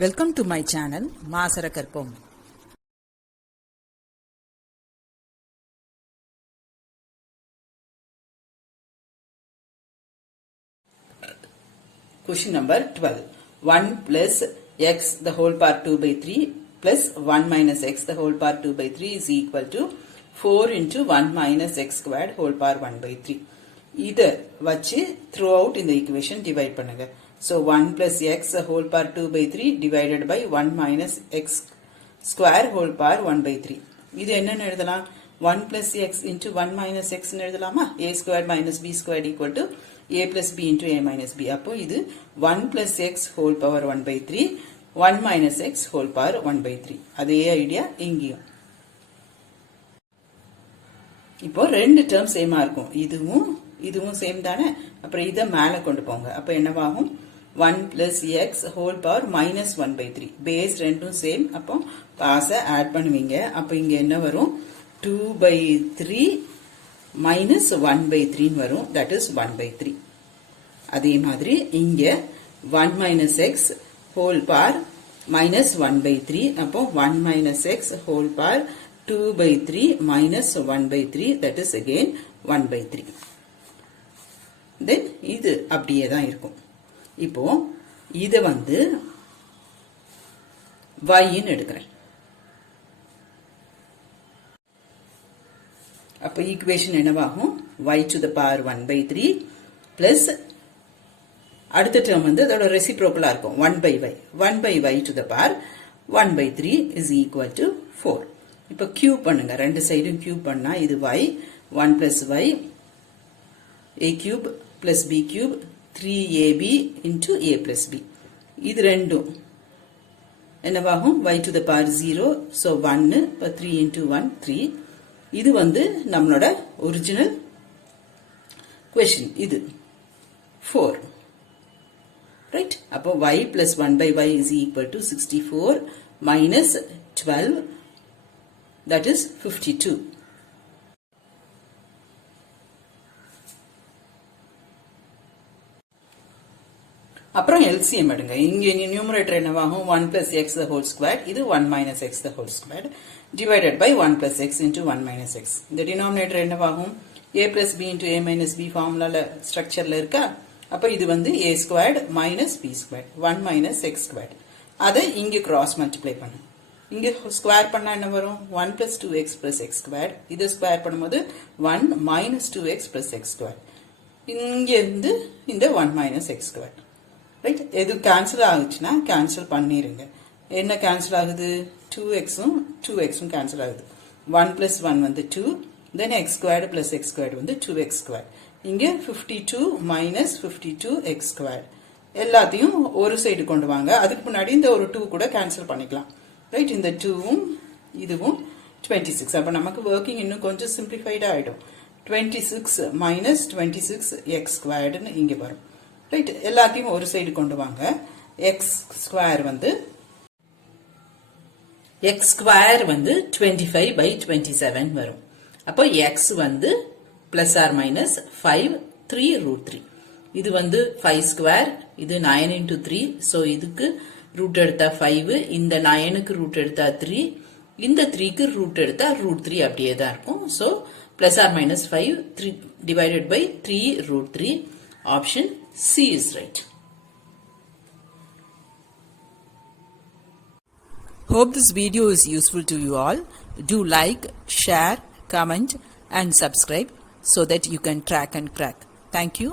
Welcome to my channel maasarakarpom. Question number 12. 1 plus x the whole power 2 by 3 plus 1 minus x the whole power 2 by 3 is equal to 4 into 1 minus x squared whole power 1 by 3. Either vachi throughout in the equation divide pannunga. So 1 plus x the whole power 2 by 3 divided by 1 minus x square whole power 1 by 3. இது என்னன்னு எழுதலாம் 1 plus x into 1 minus x எழுதலாமா a squared minus b squared equal to a plus b into a minus b. அப்போ இது 1 plus x whole power 1 by 3 1 minus x whole power 1 by 3. அதே idea இங்கேயும். இப்போ ரெண்டு டேர்ம் சேமா இருக்கும். இதுவும் சேம் தானே. அப்புறம் இதை மேலே கொண்டு போங்க. அப்போ என்னவாகும் 1 plus x whole power minus 1 by 3. Base ரெண்டும் சேம். அப்போ பாஸை ஆட் பண்ணுவீங்க. அப்போ இங்க என்ன வரும் 2 by 3 minus 1 by 3 வரும். that is 1 by 3. அதே மாதிரி இங்க 1 minus x whole power minus 1 by 3. அப்போ 1 minus x whole power 2 by 3 minus 1 by 3. that is again 1 by 3. then இது அப்படியே தான் இருக்கும். இப்போ இதை வந்து y-ன்னு எடுக்கிறேன். அப்போ ஈக்குவேஷன் என்னவாகும் y to the power 1 by 3 plus அடுத்த டேர்ம் வந்து அதோட ரெசிப்ரோக்கலா இருக்கும் 1 by y. 1 by y to the power 1 by 3 is equal to 4. இப்போ கியூப் பண்ணுங்க. ரெண்டு சைடும் கியூப் பண்ணா இது y 1 plus y a cube plus b cube 3ab into a plus b. இது ரெண்டும் என்னவாகும் y to the power 0. so 1 இப்போ 3 into 1 3. இது வந்து நம்மளோட ஒரிஜினல் question. இது 4 right. அப்போ y plus 1 by y is equal to 64 minus 12 that is 52. அப்புறம் LCM எடுங்க. இங்க நியூமரேட்டர் என்னவாகும் 1 plus x the whole squared. இது 1 minus x the whole squared divided by 1 plus x into 1 minus x. இந்த denominator என்னவாகும் a plus b into a minus b ஃபார்முலால ஸ்ட்ரக்சர்ல இருக்கா. அப்ப இது வந்து a squared minus b squared 1 minus x squared. அதை இங்க cross multiply பண்ணு. இங்க ஸ்கொயர் பண்ணா என்ன வரும் 1 plus 2x plus x squared. இது ஸ்கொயர் பண்ணும்போது 1 minus 2x plus x squared. இங்க இருந்து இந்த 1 minus x squared. ரைட். எது கேன்சல் ஆகுச்சுன்னா கேன்சல் பண்ணிருங்க. என்ன கேன்சல் ஆகுது 2xம் கேன்சல் ஆகுது. 1 plus 1 வந்து 2 then x squared plus x squared வந்து 2x squared. இங்க 52 minus 52x squared. எல்லாத்தையும் ஒரு சைடு கொண்டு வாங்க. அதுக்கு முன்னாடி இந்த ஒரு 2 கூட கேன்சல் பண்ணிக்கலாம். ரைட். இந்த 2வும் இதுவும் 26. அப்ப நமக்கு ஒர்க்கிங் இன்னும் கொஞ்சம் சிம்பிளிஃபைடா ஆயிடும். 26 minus 26x squared இங்க வரும். ரைட். எல்லாத்தையும் ஒரு சைடு கொண்டு வாங்க. x ஸ்கொயர் வந்து 25 by 27 வரும். அப்போ x வந்து plus or minus 5 3 root 3. இது வந்து 5 ஸ்கொயர். இது 9 into 3. so இதுக்கு ரூட் எடுத்தா 5. இந்த 9க்கு ரூட் எடுத்தா 3. இந்த 3க்கு ரூட் எடுத்தா root 3 அப்படியே தான் இருக்கும். so plus or minus 5 3 divided by 3 root 3. option C is right. Hope this video is useful to you all. Do like, share, comment and subscribe so that you can track and crack. Thank you.